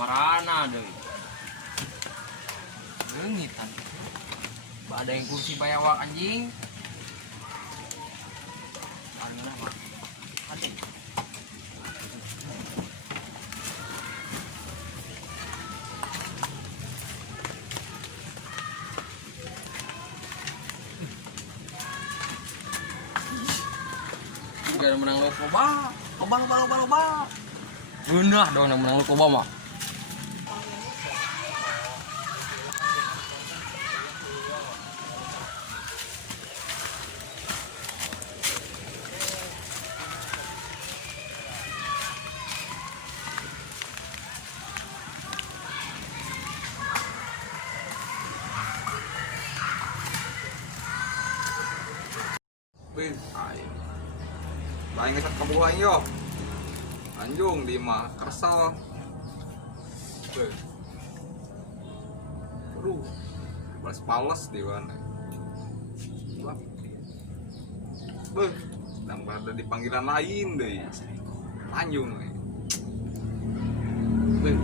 marana deh. Bengitan. Ada yang kursi bayawak anjing. Karena mah. Ada. Gak menang loba. Loba. Benar dong yang menang loba mah. Wih, lain ngecat kebuhan yo. Anjung di mah kersal. Wih. Aduh, pales di mana? Wih, sedang berada di panggilan lain deh. Anjung. Wih.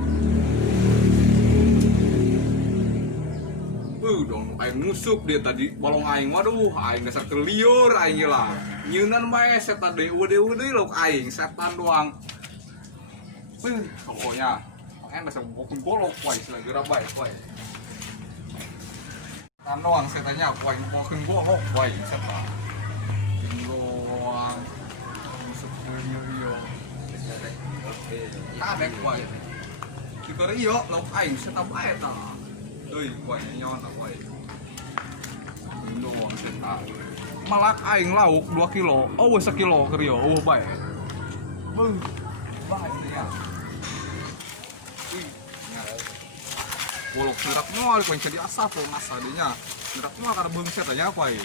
Dong aing musuh dia tadi balong aing, waduh aing dasar keliur aing lah nyeunan bae setan deui udah lauk aing setan doang. Pokoknya aing dasar bokun golok wae selagera bae wae setan doang setannya wae bokun golok wae setan doang musuh keliur kadek wae kita rio lauk aing setan bae tah. Euy, wae nyon wae. Doang setan. Malak aing lauk 2 kilo. Eueuh 1 kilo keur ieu, bae. Bae ya. Bolok serak moal poin jadi asap tuh mas adinya. Serak moal karena beung set anya apa ieu.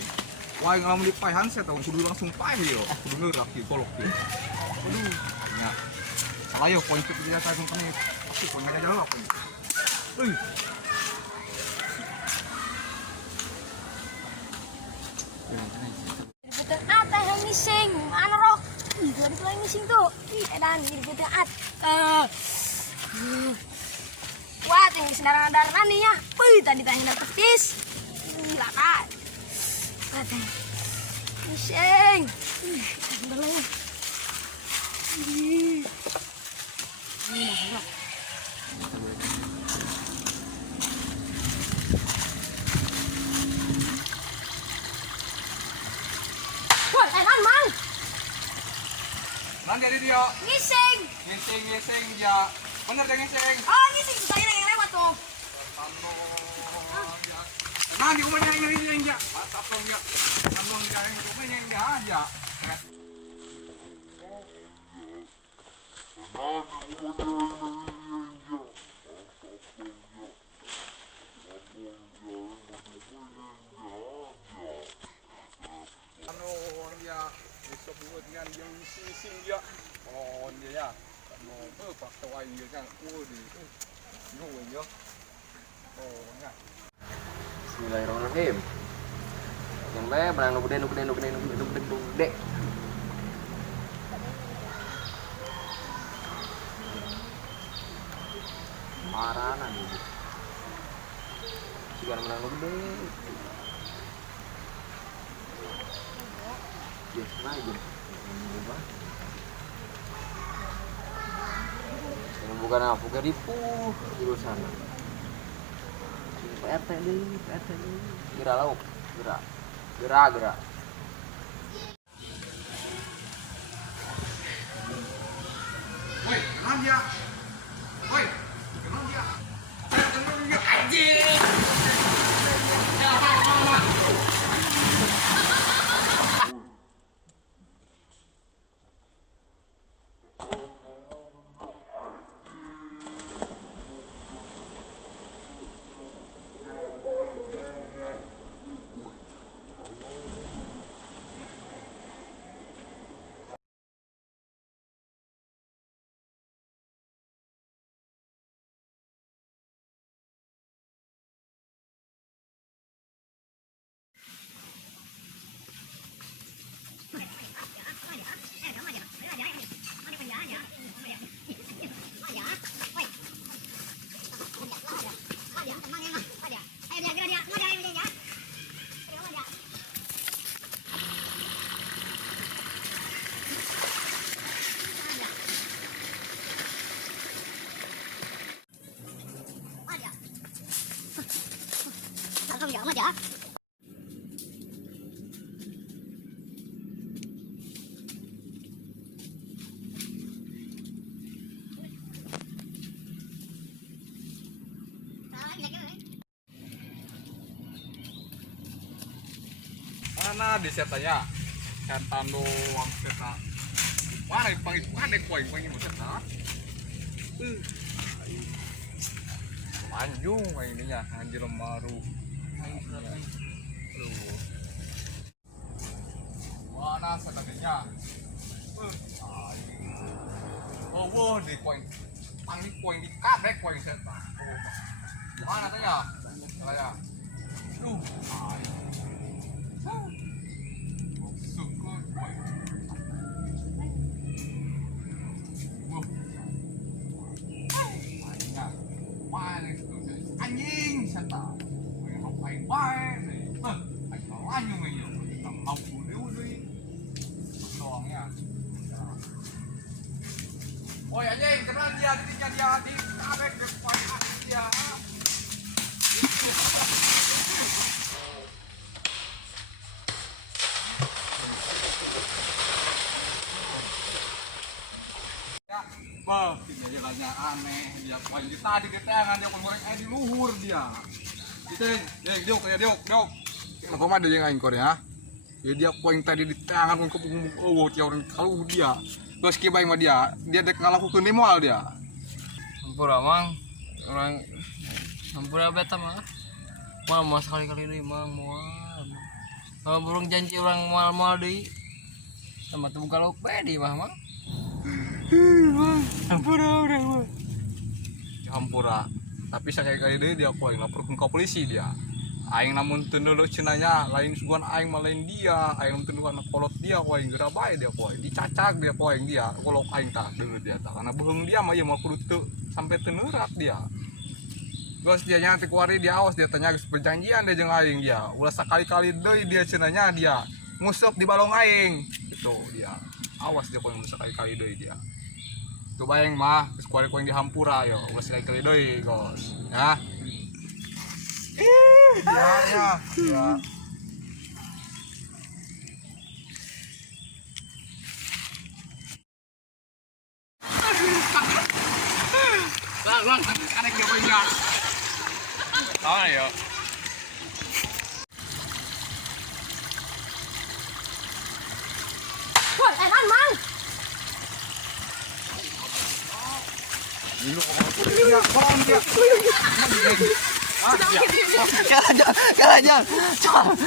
Wae ngalamun di paehan set kudu langsung paeh ieu. Kudu neurak ieu bolok ieu. Aduh. Nya. Salah yo poin itu dia saya menit. Pasti poin aja jalan apa. Euy. At yang ngising, mana rok? Ih, tadi tuh yang ngising tuh. Ih, edan di at. Wah, tinggi darah nih ya. Wih, tadi tanya petis. Gila kan? Teh. Ngising. Ih, bener. Ih. Ini dah. Nanti ada dia. Ngising Ya. Bener dia ngising. Oh, ngising saya yang lewat tuh. Nah, di rumahnya yang ya. Mantap dong ya. Sambung dia yang rumahnya yang dia aja. Dia disebut dengan yang sing dia. Oh, dia ya. Mau fakta wae dia kan. Di yo. Oh, enggak. Bismillahirrahmanirrahim. Yang bae menang nu gede. Marana nih. Juga menang nu gede. Yes, aja. Bukan apa, bukan dipu jurusan. PRT deh. Gerak lauk, gerak. Woi, kenapa dia? Woi, kenapa dia? Mana di setanya? Setan doang setan. Mana yang panggil mana kuai panggil setan? Anjung kayak ininya anjir maru. Mana setannya? Oh, wah di poin. Panggil poin di kabek poin setan. Mana tanya? Saya. Anjing setan ngapain baik ayo anjing ayo mampu dulu doangnya oh anjing kena dia di kabek depan dia Wah, ini jalannya aneh dia. Wah, ini tadi di tangan dia ngorek di luhur dia. Diok. Kenapa mah dia yang ngor ya? Dia poin tadi di tangan pun dia orang kalau dia. Terus kibai mah dia dek ngalakukeun di moal dia. Hampura mang orang hampura beta mah. Mal sekali-kali deui mang moal. Kalau burung janji orang moal deui. Sama tuh kalau pedi mah mang. Hampura. Tapi sekali-kali dia poin lapor ke polisi dia. Aing namun teu cenanya lain sugan aing malain dia, aing teu anak kolot dia poin geura bae dia poin. Dicacak dia poin dia. Kolok aing tah deuleu dia tah. Karena beheung dia mah ieu mah kudu teu sampai teu neurak dia. Terus dia nya teh kuari dia awas dia tanya geus perjanjian dia jeung aing dia. Ulah sakali-kali deui dia cenanya dia nguseup di balong aing. Gitu dia. Awas dia poin sakali-kali deui dia. Tuh bayang mah, terus kuari-kuari di Hampura yo, udah sekali doi gos, ya. Ya. Lang, anek dia banyak. Tahu ya. Wah, enak mang. Ini dia, kolong dia. Jangan.